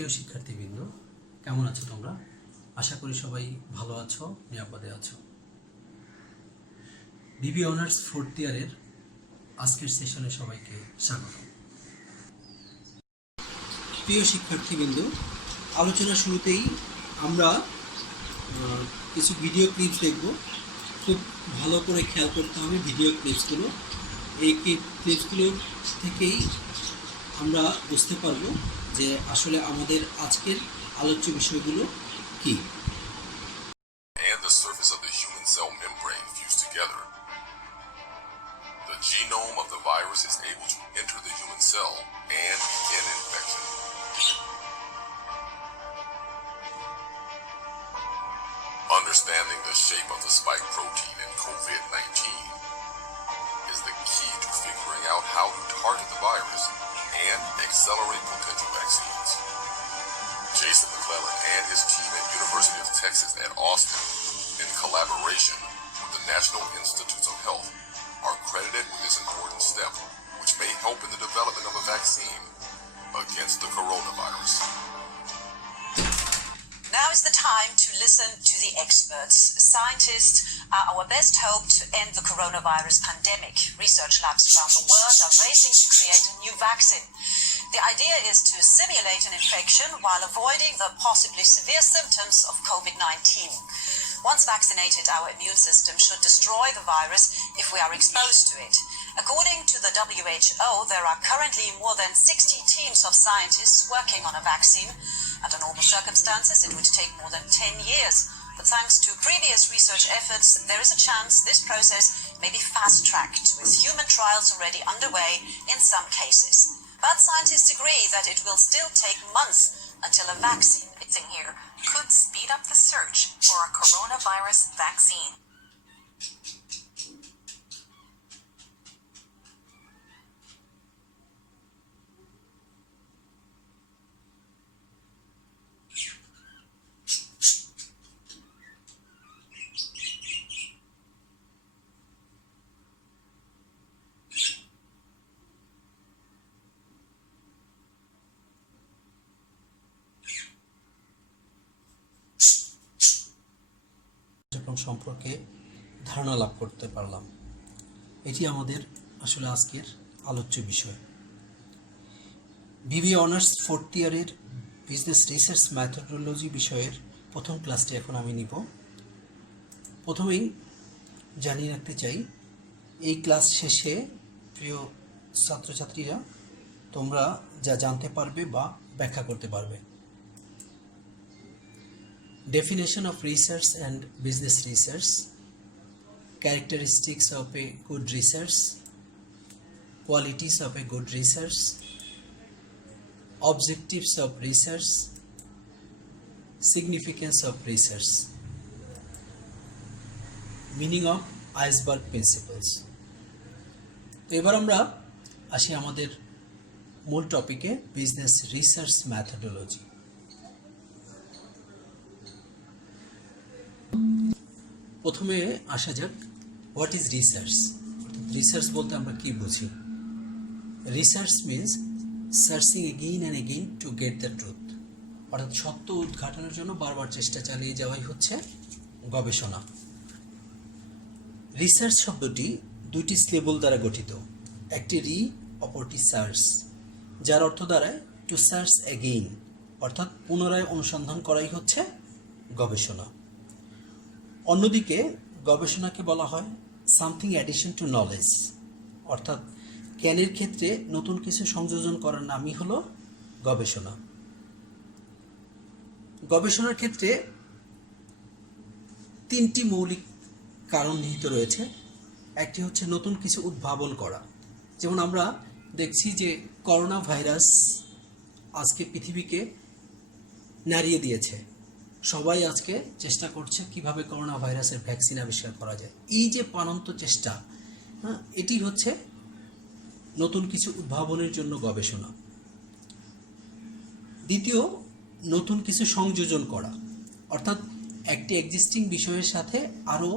প্রিয় শিক্ষার্থীবৃন্দ, কেমন আছো তোমরা? আশা করি সবাই ভালো আছো, নিরাপদে আছো। বিবি অনার্স 4th ইয়ারের আজকের সেশনে সবাইকে স্বাগত। প্রিয় শিক্ষার্থীবৃন্দ, আলোচনার শুরুতেই আমরা কিছু ভিডিও ক্লিপস দেখব। খুব ভালো করে খেয়াল করতে হবে ভিডিও ক্লিপসগুলো। এই ক্লিপসগুলো থেকেই আমরা বুঝতে পারবো যে আসলে আমাদের আজকের আলোচ্য বিষয়গুলো কি। And the surface of the human cell membrane fuse together. The genome of the virus is able to enter the human cell and begin infection. Understanding the shape of the spike protein in COVID-19 is the key to figuring out how to target the virus and accelerate potential vaccines. Jason McClellan and his team at University of Texas at Austin, in collaboration with the National Institutes of Health, are credited with this important step, which may help in the development of a vaccine against the coronavirus. Now is the time to listen to the experts. Scientists are our best hope to end the coronavirus pandemic. Research labs around the world are racing to create a new vaccine. The idea is to simulate an infection while avoiding the possibly severe symptoms of COVID-19. Once vaccinated, our immune system should destroy the virus if we are exposed to it. According to the WHO, there are currently more than 60 teams of scientists working on a vaccine. Under normal circumstances, it would take more than 10 years. But thanks to previous research efforts, there is a chance this process may be fast-tracked, with human trials already underway in some cases. But scientists agree that it will still take months until a vaccine here could speed up the search for a coronavirus vaccine. সম্পর্কে ধারণা লাভ করতে পারলাম। এটি আমাদের আসলে আজকের আলোচ্য বিষয়। বিবি অনার্স 4th ইয়ারের বিজনেস রিসার্চ ম্যাথোডোলজি বিষয়ের প্রথম ক্লাসটি এখন আমি নিব। প্রথমেই জানিয়ে রাখতে চাই, এই ক্লাস শেষে প্রিয় ছাত্রছাত্রীরা তোমরা যা জানতে পারবে বা ব্যাখ্যা করতে পারবে। Definition of research and business research, characteristics of a good research, qualities of a good research, objectives of research, significance of research, meaning of iceberg principles. তো এবার আমরা আসি আমাদের মূল টপিকে, বিজনেস রিসার্চ ম্যাথোডোলজি। প্রথমে আসা যাক, হোয়াট ইজ রিসার্চ। রিসার্চ বলতে আমরা কি বুঝি? Research means searching again and again to get the truth, অর্থাৎ সত্য উদ্ঘাটনের জন্য বারবার চেষ্টা চালিয়ে যাওয়াই হচ্ছে গবেষণা। রিসার্চ শব্দটি দুইটি সিলেবল দ্বারা গঠিত, একটি রি, অপরটি সার্চ, যার অর্থ দাঁড়ায় টু সার্চ এগেইন, অর্থাৎ পুনরায় অনুসন্ধান করাই হচ্ছে গবেষণা। অন্যদিকে গবেষণাকে বলা হয় সামথিং অ্যাডিশন টু নলেজ, অর্থাৎ জ্ঞানের ক্ষেত্রে নতুন কিছু সংযোজন করার নামই হলো গবেষণা। গবেষণার ক্ষেত্রে তিনটি মৌলিক কারণ নিহিত রয়েছে। একটি হচ্ছে নতুন কিছু উদ্ভাবন করা, যেমন আমরা দেখছি যে করোনা ভাইরাস আজকে পৃথিবীকে নাড়িয়ে দিয়েছে। সবাই আজকে চেষ্টা করছে কিভাবে করোনা ভাইরাসের ভ্যাকসিন আবিষ্কার করা যায়। এই যে প্রাণান্ত চেষ্টা, এটি হচ্ছে নতুন কিছু উদ্ভাবনের জন্য গবেষণা। দ্বিতীয়, নতুন কিছু সংযোজন করা, অর্থাৎ একটি এক্সিস্টিং বিষয়ের সাথে আরও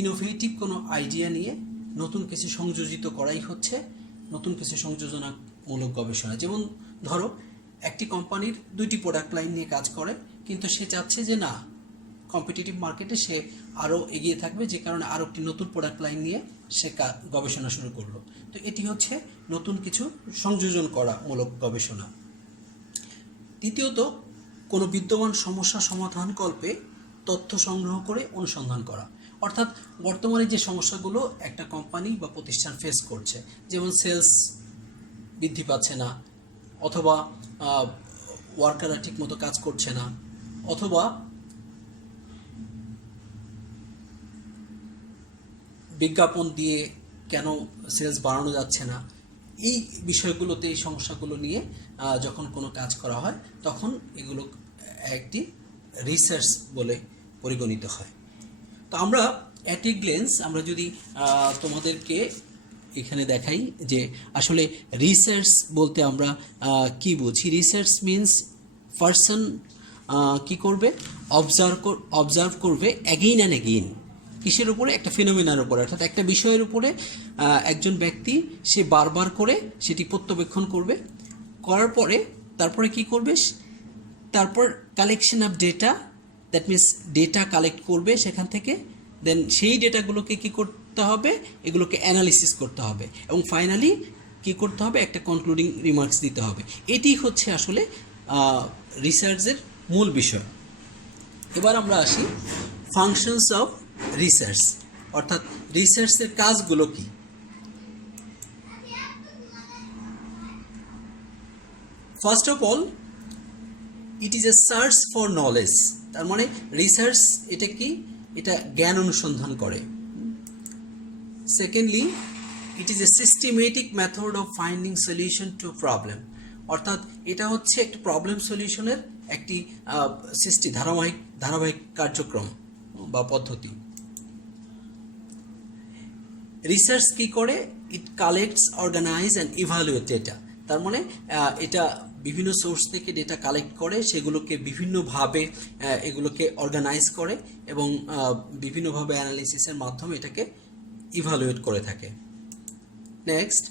ইনোভেটিভ কোনো আইডিয়া নিয়ে নতুন কিছু সংযোজিত করাই হচ্ছে নতুন কিছু সংযোজনামূলক গবেষণা। যেমন ধরো একটি কোম্পানির 2টি প্রোডাক্ট লাইন নিয়ে কাজ করে, কিন্তু সে চাচ্ছে যে না, কম্পিটিটিভ মার্কেটে সে আরও এগিয়ে থাকবে, যে কারণে আরও একটি নতুন প্রোডাক্ট লাইন নিয়ে সে গবেষণা শুরু করলো। তো এটি হচ্ছে নতুন কিছু সংযোজন করা মূলক গবেষণা। দ্বিতীয়ত, কোনো বিদ্যমান সমস্যা সমাধানকল্পে তথ্য সংগ্রহ করে অনুসন্ধান করা। অর্থাৎ বর্তমানে যে সমস্যাগুলো একটা কোম্পানি বা প্রতিষ্ঠান ফেস করছে, যেমন সেলস বৃদ্ধি পাচ্ছে না, অথবা ওয়ার্কাররা ঠিকমতো কাজ করছে না, অথবা বিজ্ঞাপন দিয়ে কেন সেলস বাড়ানো যাচ্ছে না, এই বিষয়গুলোতে, এই সমস্যাগুলো নিয়ে যখন কোনো কাজ করা হয় তখন এগুলো একটি রিসার্চ বলে পরিগণিত হয়। তো আমরা অ্যাট এ গ্লেন্স আমরা যদি তোমাদেরকে এখানে দেখাই যে আসলে রিসার্চ বলতে আমরা কি বুঝি। রিসার্চ মিন্স পারসন কি করবে, অবজার্ভ করবে অ্যাগেইন অ্যান্ড অ্যাগেইন, কিসের উপরে, একটা ফিনোমিনার উপরে, অর্থাৎ একটা বিষয়ের উপরে একজন ব্যক্তি সে বারবার করে সেটি পর্যবেক্ষণ করবে, করার পরে তারপরে কি করবে, তারপর collection of data, that means data collect করবে সেখান থেকে, দেন সেই ডেটাগুলোকে কি করতে হবে, এগুলোকে অ্যানালিসিস করতে হবে, এবং ফাইনালি কি করতে হবে, একটা কনক্লুডিং রিমার্কস দিতে হবে। এটি হচ্ছে আসলে রিসার্চের মূল বিষয়। এবার আমরা আসি ফাংশনস অফ রিসার্চ, অর্থাৎ রিসার্চের কাজগুলো কি। First of all, it is a search for knowledge. তার মানে রিসার্চ এটা কি, এটা জ্ঞান অনুসন্ধান করে। Secondly, it is a systematic method of finding solution to problem, অর্থাৎ এটা হচ্ছে একটি প্রবলেম সলিউশনের একটি ধারাবাহিক কার্যক্রম বা পদ্ধতি। রিসার্চ কি করে, it collects, organize and evaluate data. তার মানে এটা বিভিন্ন সোর্স থেকে ডেটা কালেক্ট করে, সেগুলোকে বিভিন্নভাবে এগুলোকে অর্গানাইজ করে এবং বিভিন্নভাবে অ্যানালিসিসের মাধ্যমে এটাকে ইভালুয়েট করে থাকে। Next,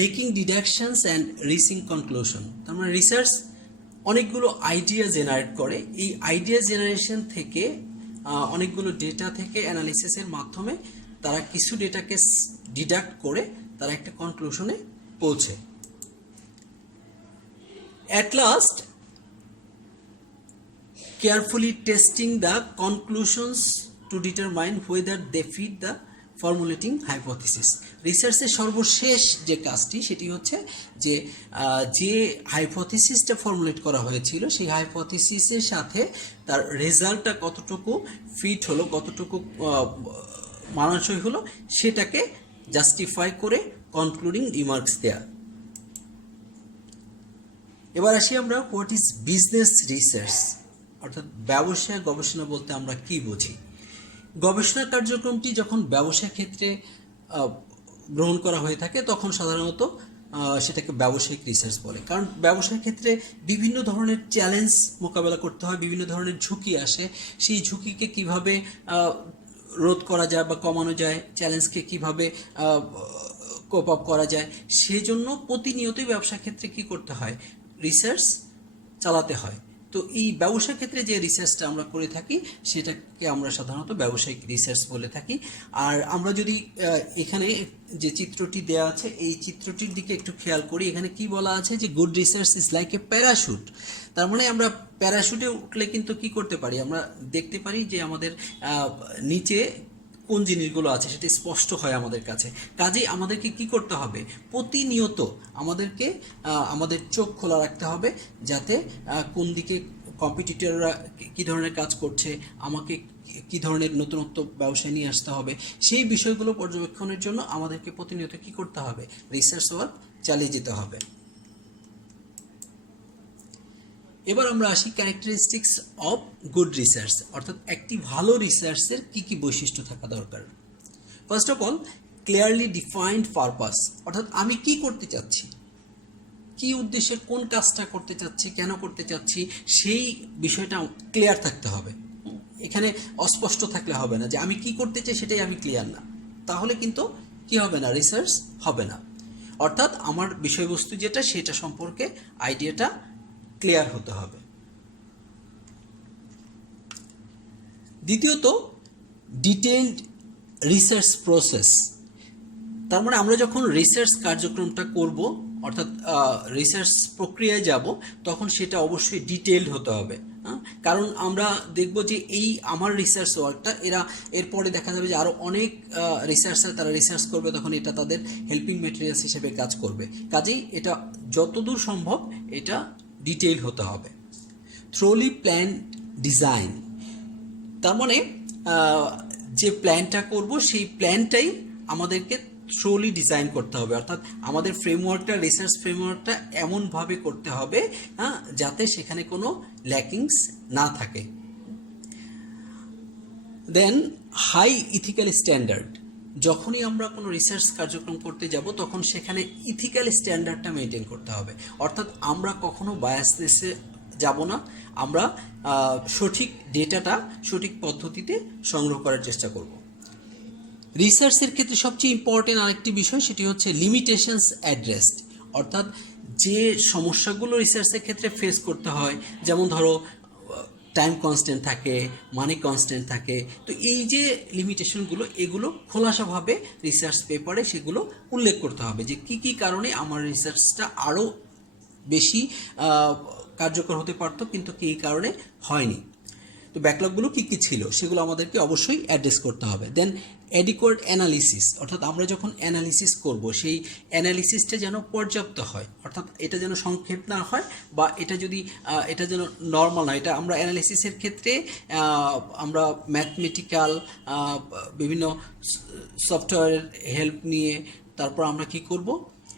making deductions and reaching conclusion. তার মানে রিসার্চ অনেকগুলো আইডিয়া জেনারেট করে, এই আইডিয়া জেনারেশন থেকে অনেকগুলো ডেটা থেকে অ্যানালিসিসের মাধ্যমে তারা কিছু ডেটাকে ডিডাক্ট করে তারা একটা কনক্লুশনে পৌঁছে। At last, carefully testing the conclusions to determine whether they fit the formulating hypothesis. রিসার্চের সর্বশেষ যে কাজটি সেটি হচ্ছে যে হাইপোথিসিসটা ফর্মুলেট করা হয়েছিল সেই হাইপোথিসিসের সাথে তার রেজাল্টটা কতটুকু ফিট হলো, কতটুকু মানানসই হলো, সেটাকে জাস্টিফাই করে কনক্লুডিং রিমার্কস দেয়া। এবার আসি আমরা হোয়াট ইজ বিজনেস রিসার্চ, অর্থাৎ ব্যবসায় গবেষণা বলতে আমরা কি বুঝি। গবেষণা কার্যক্রমটি যখন ব্যবসা ক্ষেত্রে গ্রহণ করা হয়ে থাকে তখন সাধারণত সেটাকে ব্যবসায়িক রিসার্চ বলে, কারণ ব্যবসার ক্ষেত্রে বিভিন্ন ধরনের চ্যালেঞ্জ মোকাবেলা করতে হয়, বিভিন্ন ধরনের ঝুঁকি আসে, সেই ঝুঁকিকে কিভাবে রোধ করা যায় বা কমানো যায়, চ্যালেঞ্জকে কিভাবে কোপ আপ করা যায়, সেজন্য প্রতিনিয়তই ব্যবসা ক্ষেত্রে কি করতে হয়, রিসার্চ চালাতে হয়। তো এই ব্যবসা ক্ষেত্রে যে রিসার্চটা আমরা করে থাকি সেটাকে আমরা সাধারণত ব্যবসায়িক রিসার্চ বলে থাকি। আর আমরা যদি এখানে যে চিত্রটি দেওয়া আছে এই চিত্রটির দিকে একটু খেয়াল করি, এখানে কি বলা আছে যে good research is like a parachute. তার মানে আমরা প্যারাশুটে উঠলে কিন্তু কি করতে পারি, আমরা দেখতে পারি যে আমাদের নিচে কোন জিনিসগুলো আছে সেটা স্পষ্ট হয় আমাদের কাছে। কাজেই আমাদেরকে কি করতে হবে, প্রতিনিয়ত আমাদেরকে আমাদের চোখ খোলা রাখতে হবে, যাতে কোন দিকে কম্পিটিটররা কী ধরনের কাজ করছে, আমাকে কী ধরনের নতুনত্ব ব্যবসায় নিয়ে আসতে হবে, সেই বিষয়গুলো পর্যবেক্ষণের জন্য আমাদেরকে প্রতিনিয়ত কি করতে হবে, রিসার্চ ওয়ার্ক চালিয়ে যেতে হবে। এবার আমরা আসি ক্যারেক্টারিস্টিক্স অফ গুড রিসার্চ, অর্থাৎ একটি ভালো রিসার্চের কি কি বৈশিষ্ট্য থাকা দরকার। First of all, clearly defined purpose, অর্থাৎ আমি কি করতে চাচ্ছি, কি উদ্দেশ্যে কোন কাজটা করতে চাচ্ছি, কেন করতে চাচ্ছি, সেই বিষয়টা ক্লিয়ার থাকতে হবে। এখানে অস্পষ্ট থাকলে হবে না, যে আমি কি করতে চাই সেটাই আমি ক্লিয়ার না, তাহলে কিন্তু কি হবে না, রিসার্চ হবে না। অর্থাৎ আমার বিষয়বস্তু যেটা সেটা সম্পর্কে আইডিয়াটা ক্লিয়ার হতে হবে। দ্বিতীয়ত, ডিটেইলড রিসার্চ প্রসেস। তার মানে আমরা যখন রিসার্চ কার্যক্রমটা করব, অর্থাৎ রিসার্চ প্রক্রিয়ায় যাব, তখন সেটা অবশ্যই ডিটেইলড হতে হবে। কারণ আমরা দেখব যে এই আমার রিসার্চ ওয়ার্কটা এরপরে দেখা যাবে যে আরও অনেক রিসার্চার তারা রিসার্চ করবে, তখন এটা তাদের হেল্পিং মেটেরিয়ালস হিসেবে কাজ করবে। কাজেই এটা যতদূর সম্ভব এটা ডিটেইল হতে হবে। থ্রোলি প্ল্যান ডিজাইন, তার মানে যে প্ল্যানটা করব সেই প্ল্যানটাই আমাদেরকে থ্রোলি ডিজাইন করতে হবে, অর্থাৎ আমাদের ফ্রেমওয়ার্কটা, রিসার্চ ফ্রেমওয়ার্কটা এমনভাবে করতে হবে যাতে সেখানে কোনো ল্যাকিংস না থাকে। দেন হাই ইথিক্যাল স্ট্যান্ডার্ড, যখনই আমরা কোনো রিসার্চ কার্যক্রম করতে যাব তখন সেখানে ইথিক্যাল স্ট্যান্ডার্ডটা মেনটেন করতে হবে, অর্থাৎ আমরা কখনো বায়াসনেসে যাব না, আমরা সঠিক ডেটাটা সঠিক পদ্ধতিতে সংগ্রহ করার চেষ্টা করব। রিসার্চের ক্ষেত্রে সবচেয়ে ইম্পর্টেন্ট আরেকটি বিষয়, সেটি হচ্ছে লিমিটেশনস অ্যাড্রেসড, অর্থাৎ যে সমস্যাগুলো রিসার্চের ক্ষেত্রে ফেস করতে হয়, যেমন ধরো টাইম কনস্ট্যান্ট থাকে, মানি কনস্ট্যান্ট থাকে, তো এই যে লিমিটেশনগুলো এগুলো খোলাসাভাবে রিসার্চ পেপারে সেগুলো উল্লেখ করতে হবে যে কী কী কারণে আমার রিসার্চটা আরও বেশি কার্যকর হতে পারতো কিন্তু কী কারণে হয়নি। তো ব্যাকলগগুলো কী কী ছিল সেগুলো আমাদেরকে অবশ্যই অ্যাড্রেস করতে হবে। দেন অ্যাডিকুয়েট অ্যানালিসিস, অর্থাৎ আমরা যখন অ্যানালিসিস করব সেই অ্যানালিসিসটা যেন পর্যাপ্ত হয়, অর্থাৎ এটা যেন সংক্ষেপ না হয় বা এটা যেন নর্মাল হয়। এটা আমরা অ্যানালিসিসের ক্ষেত্রে আমরা ম্যাথমেটিক্যাল বিভিন্ন সফটওয়্যারের হেল্প নিয়ে তারপর আমরা কি করব,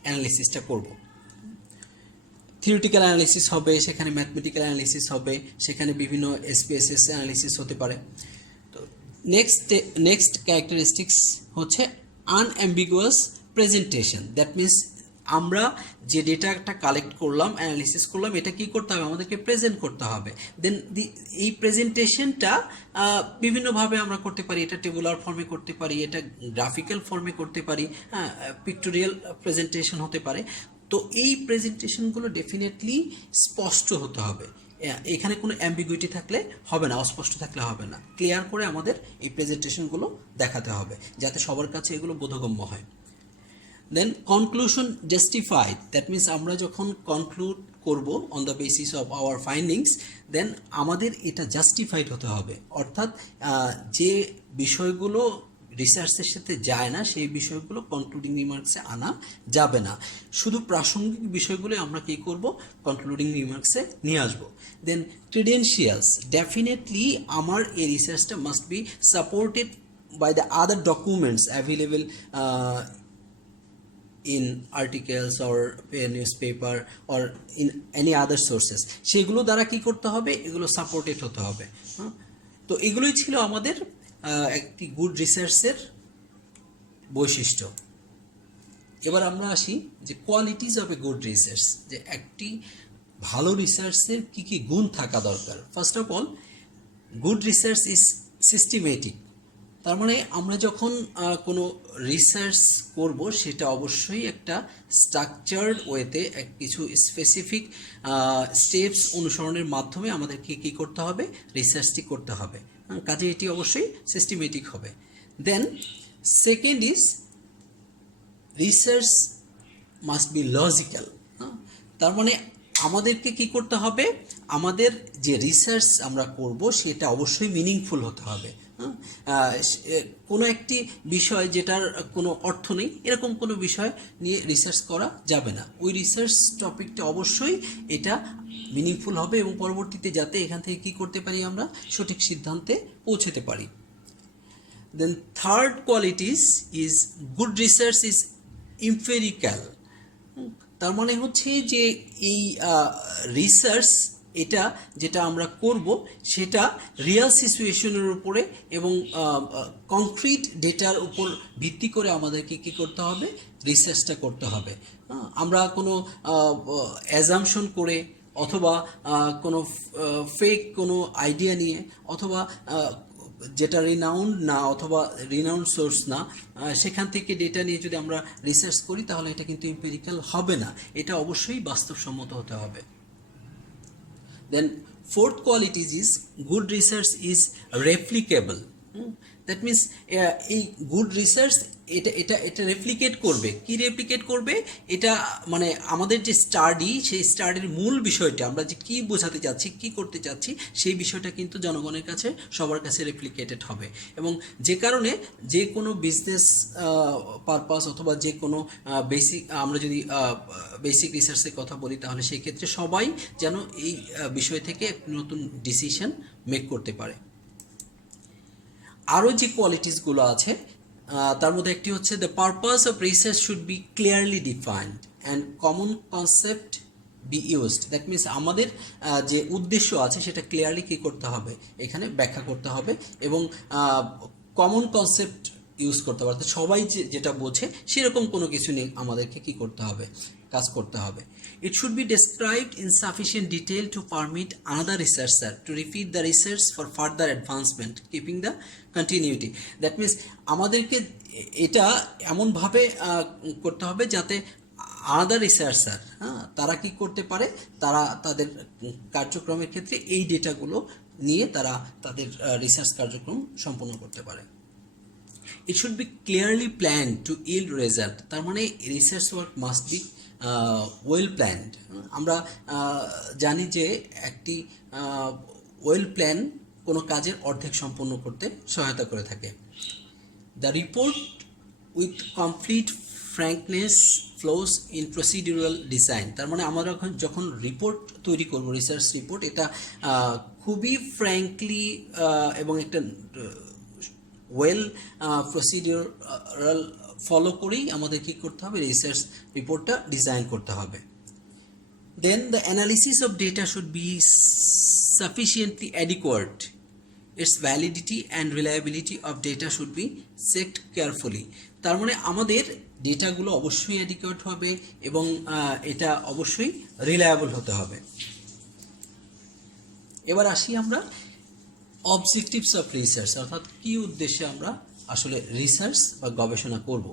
অ্যানালিসিসটা করব। থিওরিটিক্যাল অ্যানালিসিস হবে, সেখানে ম্যাথমেটিক্যাল অ্যানালিসিস হবে, সেখানে বিভিন্ন এসপিএসএস অ্যানালিসিস হতে পারে। তো নেক্সট ক্যারেক্টারিস্টিক্স হচ্ছে আনঅ্যাম্বিগুয়াস প্রেজেন্টেশন। দ্যাট মিনস আমরা যে ডেটাটা কালেক্ট করলাম, অ্যানালিসিস করলাম, এটা কি করতে হবে, আমাদেরকে প্রেজেন্ট করতে হবে। দেন এই প্রেজেন্টেশনটা বিভিন্নভাবে আমরা করতে পারি, এটা টেবুলার ফর্মে করতে পারি, এটা গ্রাফিক্যাল ফর্মে করতে পারি, পিক্টোরিয়াল প্রেজেন্টেশন হতে পারে। তো এই প্রেজেন্টেশনগুলো ডেফিনেটলি স্পষ্ট হতে হবে, এখানে কোনো অ্যাম্বিগুইটি থাকলে হবে না, অস্পষ্ট থাকলে হবে না, ক্লিয়ার করে আমাদের এই প্রেজেন্টেশনগুলো দেখাতে হবে যাতে সবার কাছে এগুলো বোধগম্য হয়। Then conclusion justified, that means আমরা যখন কনক্লুড করব on the basis of our findings, then আমাদের এটা জাস্টিফাইড হতে হবে, অর্থাৎ যে বিষয়গুলো রিসার্চের সাথে যায় না সেই বিষয়গুলো কনক্লুডিং রিমার্কসে আনা যাবে না, শুধু প্রাসঙ্গিক বিষয়গুলো আমরা কী করব, কনক্লুডিং রিমার্কসে নিয়ে আসবো। দেন ক্রিডেন্সিয়ালস, ডেফিনেটলি আমার এই রিসার্চটা must be supported by the other documents available in articles or a newspaper or in any other sources, সেগুলো দ্বারা কি করতে হবে, এগুলো সাপোর্টেড হতে হবে। তো এগুলোই ছিল আমাদের একটি গুড রিসার্চের বৈশিষ্ট্য। এবার আমরা আসি যে qualities of a good research, যে একটি ভালো রিসার্চের কী কী গুণ থাকা দরকার। First of all, good research is systematic, তার মানে আমরা যখন কোনো রিসার্চ করব সেটা অবশ্যই একটা স্ট্রাকচার্ড ওয়েতে কিছু স্পেসিফিক স্টেপস অনুসরণের মাধ্যমে আমাদেরকে কী করতে হবে, রিসার্চটি করতে হবে, কাজে এটি অবশ্যই সিস্টেমেটিক হবে। Then second is research must be logical, তার মানে আমাদেরকে কি করতে হবে, আমাদের যে রিসার্চ আমরা করব সেটা অবশ্যই মিনিংফুল হতে হবে। কোনো একটি বিষয় যেটার কোনো অর্থ নেই এরকম কোনো বিষয় নিয়ে রিসার্চ করা যাবে না, ওই রিসার্চ টপিকটা অবশ্যই এটা মিনিংফুল হবে এবং পরবর্তীতে যাতে এখান থেকে কী করতে পারি, আমরা সঠিক সিদ্ধান্তে পৌঁছতে পারি। Then third qualities is good research is empirical, তার মানে হচ্ছে যে এই রিসার্চ এটা যেটা আমরা করব সেটা রিয়েল সিচুয়েশনের উপরে এবং কংক্রিট ডেটার উপর ভিত্তি করে আমাদেরকে কী করতে হবে, রিসার্চটা করতে হবে। আমরা কোনো অ্যাজাম্পশন করে অথবা কোনো ফেক কোনো আইডিয়া নিয়ে অথবা যেটা রিনাউন্ড না অথবা রিনাউন্ড সোর্স না, সেখান থেকে ডেটা নিয়ে যদি আমরা রিসার্চ করি তাহলে এটা কিন্তু এম্পিরিক্যাল হবে না, এটা অবশ্যই বাস্তবসম্মত হতে হবে। Then fourth quality is good research is replicable. That means এই গুড রিসার্চ এটা রেপ্লিকেট করবে। কি রেপ্লিকেট করবে? এটা মানে আমাদের যে স্টাডি, সেই স্টাডির মূল বিষয়টা আমরা যে কী বোঝাতে চাচ্ছি, কী করতে চাচ্ছি, সেই বিষয়টা কিন্তু জনগণের কাছে, সবার কাছে রেপ্লিকেটেড হবে। এবং যে কারণে যে কোনো বিজনেস পারপাস অথবা যে কোনো বেসিক, আমরা যদি বেসিক রিসার্চের কথা বলি তাহলে সেই ক্ষেত্রে সবাই যেন এই বিষয় থেকে নতুন ডিসিশন মেক করতে পারে। আরও যে কোয়ালিটিসগুলো আছে তার মধ্যে একটি হচ্ছে the purpose of research should be clearly defined and common concept be used. That means আমাদের যে উদ্দেশ্য আছে সেটা ক্লিয়ারলি কী করতে হবে, এখানে ব্যাখ্যা করতে হবে এবং কমন কনসেপ্ট ইউজ করতে হবে, অর্থাৎ সবাই যেটা বোঝে সেরকম কোনো কিছু নিয়ে আমাদেরকে কী করতে হবে, কাজ করতে হবে। It should be described in sufficient detail to permit another researcher to repeat the research for further advancement, keeping the continuity. That means আমাদেরকে এটা এমনভাবে করতে হবে যাতে আনাদার রিসার্চার, তারা কি করতে পারে, তারা তাদের কার্যক্রমের ক্ষেত্রে এই ডেটাগুলো নিয়ে তারা তাদের রিসার্চ কার্যক্রম সম্পন্ন করতে পারে। It should be clearly planned to yield result. তার মানে research work must be well planned. আমরা জানি যে একটি ওয়েল প্ল্যান কোনো কাজের অর্ধেক সম্পন্ন করতে সহায়তা করে থাকে। The report with complete frankness flows in procedural design. তার মানে আমরা যখন রিপোর্ট তৈরি করব, রিসার্চ রিপোর্ট, এটা খুবই ফ্র্যাঙ্কলি এবং একটা ওয়েল প্রসিডিউরাল ফলো করেই আমাদের কী করতে হবে, রিসার্চ রিপোর্টটা ডিজাইন করতে হবে। Then the analysis of data should be sufficiently adequate, its validity and reliability of data should be checked carefully. তার মানে আমাদের ডেটাগুলো অবশ্যই অ্যাডিকুয়েট হবে এবং এটা অবশ্যই রিলায়েবল হতে হবে। এবার আসি আমরা অবজেক্টিভস অফ রিসার্চ, অর্থাৎ কী উদ্দেশ্যে আমরা আসলে রিসার্চ বা গবেষণা করব।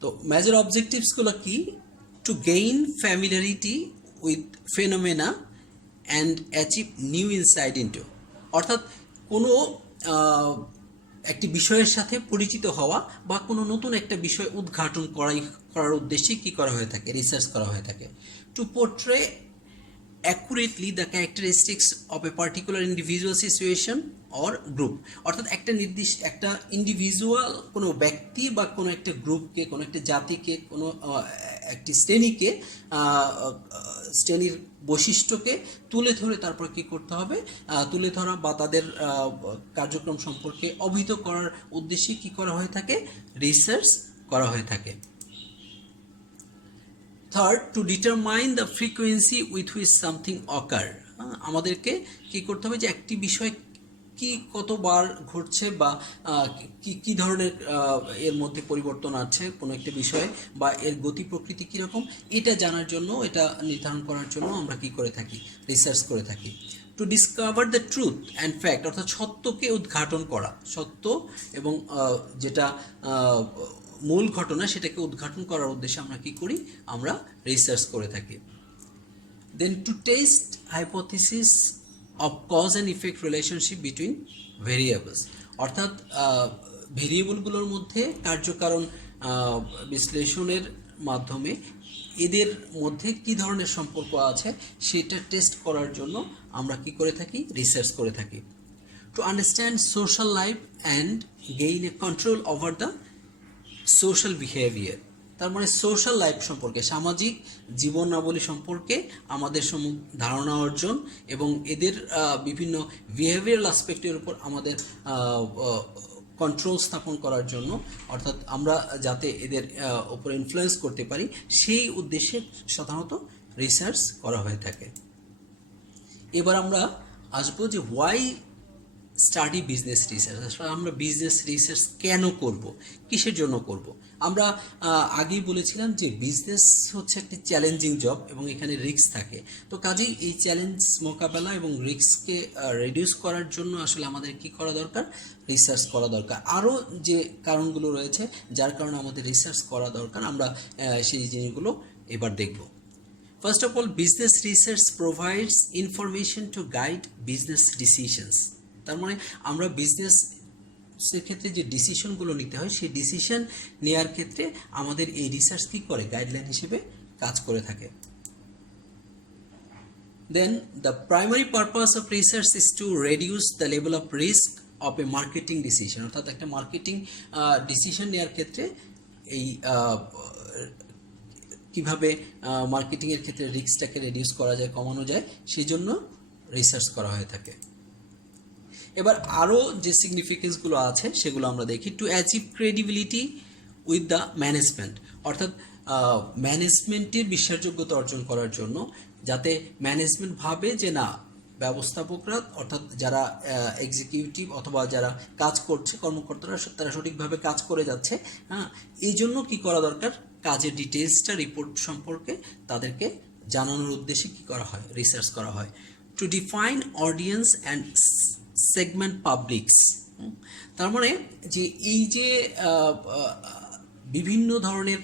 তো মেজর অবজেক্টিভসগুলো কি? To gain familiarity with phenomena and achieve new insight into, অর্থাৎ কোনো একটি বিষয়ের সাথে পরিচিত হওয়া বা কোনো নতুন একটা বিষয় উদ্ঘাটন করার উদ্দেশ্যে কী করা হয়ে থাকে, রিসার্চ করা হয়ে থাকে। To portray accurately the characteristics of a particular individual situation or group, অর্থাৎ একটা ইন্ডিভিজুয়াল কোনো ব্যক্তি বা কোনো একটা গ্রুপকে, কোনো একটা জাতিকে, কোনো একটি শ্রেণীর বৈশিষ্ট্যকে তুলে ধরে তারপর কী করতে হবে, তুলে ধরা বা তাদের কার্যক্রম সম্পর্কে অবহিত করার উদ্দেশ্যে কী করা হয়ে থাকে, রিসার্চ করা হয়ে থাকে। Third, to determine the frequency with which something occur, আমাদেরকে কী করতে হবে যে একটি বিষয় কি কতবার ঘটছে বা কি ধরনের এর মধ্যে পরিবর্তন আছে কোনো একটা বিষয়ে বা এর গতি প্রকৃতি কীরকম, এটা জানার জন্য, এটা নির্ধারণ করার জন্য আমরা কি করে থাকি, রিসার্চ করে থাকি। To discover the truth and fact, অর্থাৎ সত্যকে উদ্ঘাটন করা, সত্য এবং যেটা মূল ঘটনা সেটাকে উদ্ঘাটন করার উদ্দেশ্যে আমরা কি করি, আমরা রিসার্চ করে থাকি। Then to test hypothesis of cause and effect relationship between variables, অর্থাৎ ভেরিয়েবলগুলোর মধ্যে কার্যকারণ বিশ্লেষণের মাধ্যমে এদের মধ্যে কী ধরনের সম্পর্ক আছে সেটা টেস্ট করার জন্য আমরা কি করে থাকি, রিসার্চ করে থাকি। To understand social life and gain A control over the social behaviour, তার মানে সোশ্যাল লাইফ সম্পর্কে, সামাজিক জীবনাবলী সম্পর্কে আমাদের ধারণা অর্জন এবং এদের বিভিন্ন বিহেভিয়ারাল অ্যাসপেক্টের উপর আমাদের কন্ট্রোল স্থাপন করার জন্য, অর্থাৎ আমরা যাতে এদের উপর ইনফ্লুয়েন্স করতে পারি সেই উদ্দেশ্যে সাধারণত রিসার্চ করা হয়ে থাকে। এবার আমরা আসবো যে ওয়াই স্টাডি বিজনেস রিসার্চ। আসলে আমরা বিজনেস রিসার্চ কেন করব, কিসের জন্য করব? আমরা আগেই বলেছিলাম যে বিজনেস হচ্ছে একটি চ্যালেঞ্জিং জব এবং এখানে রিস্ক থাকে। তো কাজেই এই চ্যালেঞ্জ মোকাবেলা এবং রিস্ককে রিডিউস করার জন্য আসলে আমাদের কি করা দরকার? রিসার্চ করা দরকার। আরও যে কারণগুলো রয়েছে যার কারণে আমাদের রিসার্চ করা দরকার, আমরা সেই জিনিসগুলো এবার দেখব। First of all, business research provides information to guide business decisions. তার মানে আমরা বিজনেসের ক্ষেত্রে যে ডিসিশনগুলো নিতে হয় সেই ডিসিশন নেওয়ার ক্ষেত্রে আমাদের এই রিসার্চ কী করে? গাইডলাইন হিসেবে কাজ করে থাকে। Then the primary purpose of research is to reduce the level of risk of a marketing decision. অর্থাৎ একটা মার্কেটিং ডিসিশন নেওয়ার ক্ষেত্রে এই কিভাবে মার্কেটিংয়ের ক্ষেত্রে রিস্কটাকে রিডিউস করা যায়, কমানো যায়, সেই জন্য রিসার্চ করা হয়ে থাকে। এবার আরও যে সিগনিফিকেন্সগুলো আছে সেগুলো আমরা দেখি। To achieve credibility with the management, অর্থাৎ ম্যানেজমেন্টের বিশ্বাসযোগ্যতা অর্জন করার জন্য, যাতে ম্যানেজমেন্ট ভাবে যে না, ব্যবস্থাপকরা অর্থাৎ যারা এক্সিকিউটিভ অথবা যারা কাজ করছে কর্মকর্তারা তারা সঠিকভাবে কাজ করে যাচ্ছে। হ্যাঁ, এই জন্য কী করা দরকার? কাজের ডিটেলসটা রিপোর্ট সম্পর্কে তাদেরকে জানানোর উদ্দেশ্যে কী করা হয়? রিসার্চ করা হয়। To define audience and segment publics, তার মানে যে এই যে বিভিন্ন ধরনের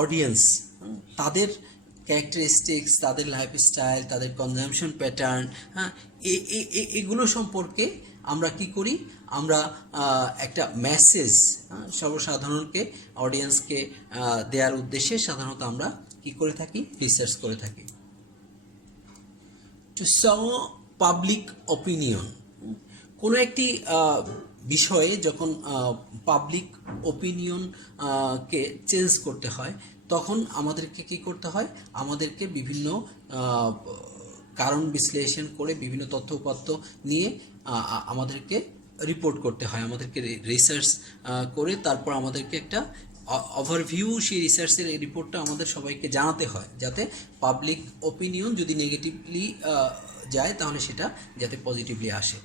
অডিয়েন্স, তাদের ক্যারেক্টারিস্টিক্স, তাদের লাইফস্টাইল, তাদের কনজামশন প্যাটার্ন, হ্যাঁ, এগুলো সম্পর্কে আমরা কি করি? আমরা একটা মেসেজ সর্বসাধারণকে, অডিয়েন্সকে দেওয়ার উদ্দেশ্যে সাধারণত আমরা কি করে থাকি? রিসার্চ করে থাকি। টু স পাবলিক অপিনিয়ন, কোনো একটি বিষয়ে যখন পাবলিক অপিনিয়নকে চেঞ্জ করতে হয় তখন আমাদেরকে কি করতে হয়? আমাদেরকে বিভিন্ন কারণ বিশ্লেষণ করে বিভিন্ন তথ্য উপাত্ত নিয়ে আমাদেরকে রিপোর্ট করতে হয়, আমাদেরকে রিসার্চ করে তারপর আমাদেরকে একটা ওভারভিউ সেই রিসার্চের এই রিপোর্টটা আমাদের সবাইকে জানাতে হয়, যাতে পাবলিক অপিনিয়ন যদি নেগেটিভলি যায় তাহলে সেটা যাতে পজিটিভলি আসে।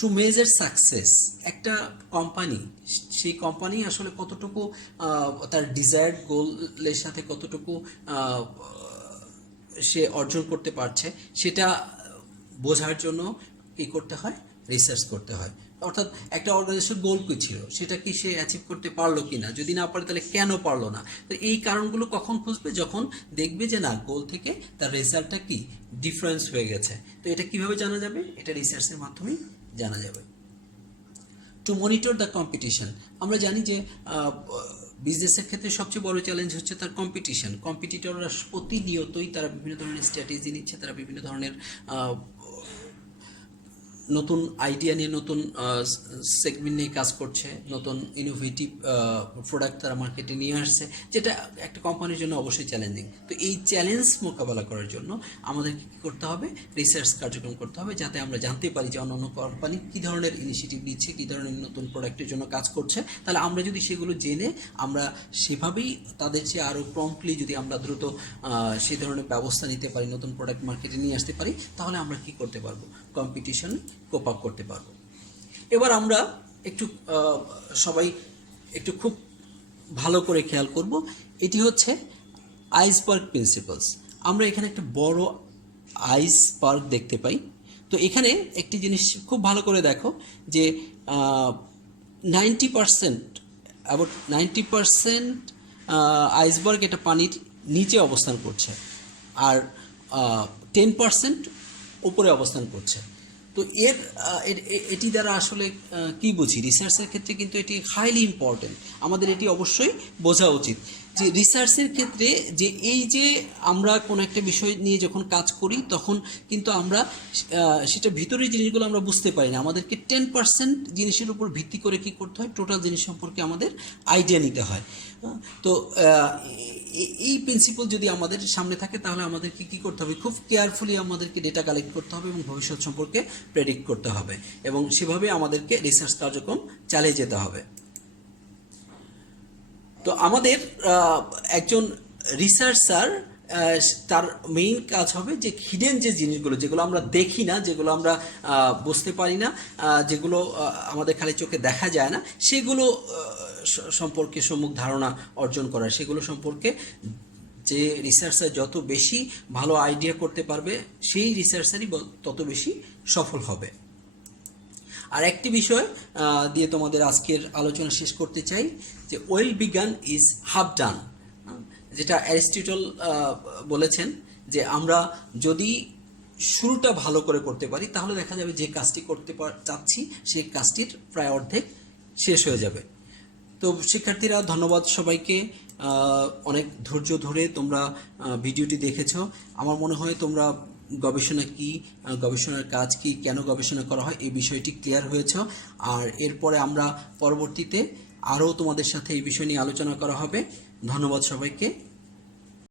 টু মেজার সাকসেস, একটা কোম্পানি, সেই কোম্পানি আসলে কতটুকু তার ডিজায়ার্ড গোলের সাথে কতটুকু সে অর্জন করতে পারছে সেটা বোঝার জন্য কী করতে হয়? রিসার্চ করতে হয়। অর্থাৎ একটা অর্গানাইজেশন গোল কী ছিল, সেটা কি সে অ্যাচিভ করতে পারলো কি না, যদি না পারে তাহলে কেন পারলো না। তো এই কারণগুলো কখন খুঁজবে? যখন দেখবে যে না, গোল থেকে তার রেজাল্টটা কি ডিফারেন্স হয়ে গেছে। তো এটা কিভাবে জানা যাবে? এটা রিসার্চের মাধ্যমেই জানা যাবে। টু মনিটর দ্য কম্পিটিশন, আমরা জানি যে বিজনেসের ক্ষেত্রে সবচেয়ে বড় চ্যালেঞ্জ হচ্ছে তার কম্পিটিশন। কম্পিটিটররা প্রতিনিয়তই তারা বিভিন্ন ধরনের স্ট্র্যাটেজি নিচ্ছে, তারা বিভিন্ন ধরনের নতুন আইডিয়া নিয়ে, নতুন সেগমেন্ট নিয়ে কাজ করছে, নতুন ইনোভেটিভ প্রোডাক্ট তারা মার্কেটে নিয়ে আসছে, যেটা একটা কোম্পানির জন্য অবশ্যই চ্যালেঞ্জিং। তো এই চ্যালেঞ্জ মোকাবেলা করার জন্য আমাদেরকে কী করতে হবে? রিসার্চ কার্যক্রম করতে হবে, যাতে আমরা জানতে পারি যে অন্যান্য কোম্পানি কী ধরনের ইনিশিয়েটিভ নিচ্ছে, কী ধরনের নতুন প্রোডাক্টের জন্য কাজ করছে। তাহলে আমরা যদি সেগুলো জেনে আমরা সেভাবেই তাদের চেয়ে আরও প্রম্পটলি যদি আমরা দ্রুত সেই ধরনের ব্যবস্থা নিতে পারি, নতুন প্রোডাক্ট মার্কেটে নিয়ে আসতে পারি, তাহলে আমরা কী করতে পারবো? কম্পিটিশন কোপ আপ করতে পারবো। এবার আমরা একটু সবাই একটু খুব ভালো করে খেয়াল করব, এটি হচ্ছে আইসবার্গ প্রিন্সিপালস। আমরা এখানে একটা বড় আইসবার্গ দেখতে পাই। তো এখানে একটি জিনিস খুব ভালো করে দেখো যে 90% অ্যাবাউট 90% আইসবার্গ এটা পানির নিচে অবস্থান করছে, আর 10% উপরে অবস্থান করছে। তো এটি দ্বারা আসলে কি বুঝি? রিসার্চের ক্ষেত্রে কিন্তু এটি হাইলি ইম্পর্টেন্ট, আমাদের এটি অবশ্যই বোঝা উচিত যে রিসার্চের ক্ষেত্রে যে এই যে আমরা কোনো একটা বিষয় নিয়ে যখন কাজ করি তখন কিন্তু আমরা সেটা ভিতরের জিনিসগুলো আমরা বুঝতে পারি না। আমাদেরকে 10% জিনিসের উপর ভিত্তি করে কি করতে হয়? টোটাল জিনিস সম্পর্কে আমাদের আইডিয়া নিতে হয়। তো এই প্রিন্সিপাল যদি আমাদের সামনে থাকে তাহলে আমাদেরকে কী করতে হবে? খুব কেয়ারফুলি আমাদেরকে ডেটা কালেক্ট করতে হবে এবং ভবিষ্যৎ সম্পর্কে প্রেডিক্ট করতে হবে, এবং সেভাবে আমাদেরকে রিসার্চ কার্যক্রম চালিয়ে যেতে হবে। তো আমাদের একজন রিসার্চার তার মেইন কাজ হবে যে হিডেন যে জিনিসগুলো, যেগুলো আমরা দেখি না, যেগুলো আমরা বুঝতে পারি না, যেগুলো আমাদের খালি চোখে দেখা যায় না, সেগুলো সম্পর্কে সম্যক ধারণা অর্জন করা, সেগুলো সম্পর্কে যে রিসার্চার যত বেশি ভালো আইডিয়া করতে পারবে, সেই রিসার্চারই তত বেশি সফল হবে। আর একটি বিষয় দিয়ে তোমাদের আজকের আলোচনা শেষ করতে চাই, যে ওয়েল বিগান ইজ হাফ ডান, যেটা অ্যারিস্টটল বলেছেন, যে আমরা যদি শুরুটা ভালো করে করতে পারি তাহলে দেখা যাবে যে কাজটি করতে চাচ্ছি সেই কাজটির প্রায় অর্ধেক শেষ হয়ে যাবে। তো শিক্ষার্থীরা, ধন্যবাদ সবাইকে। অনেক ধৈর্য ধরে তোমরা ভিডিওটি দেখেছো। আমার মনে হয় তোমরা গবেষণা কি, গবেষণার কাজ কি, কেন গবেষণা করা হয়, এই বিষয়টি ক্লিয়ার হয়েছ। আর এরপরে আমরা পরবর্তীতে আরও তোমাদের সাথে এই বিষয় নিয়ে আলোচনা করা হবে। ধন্যবাদ সবাইকে।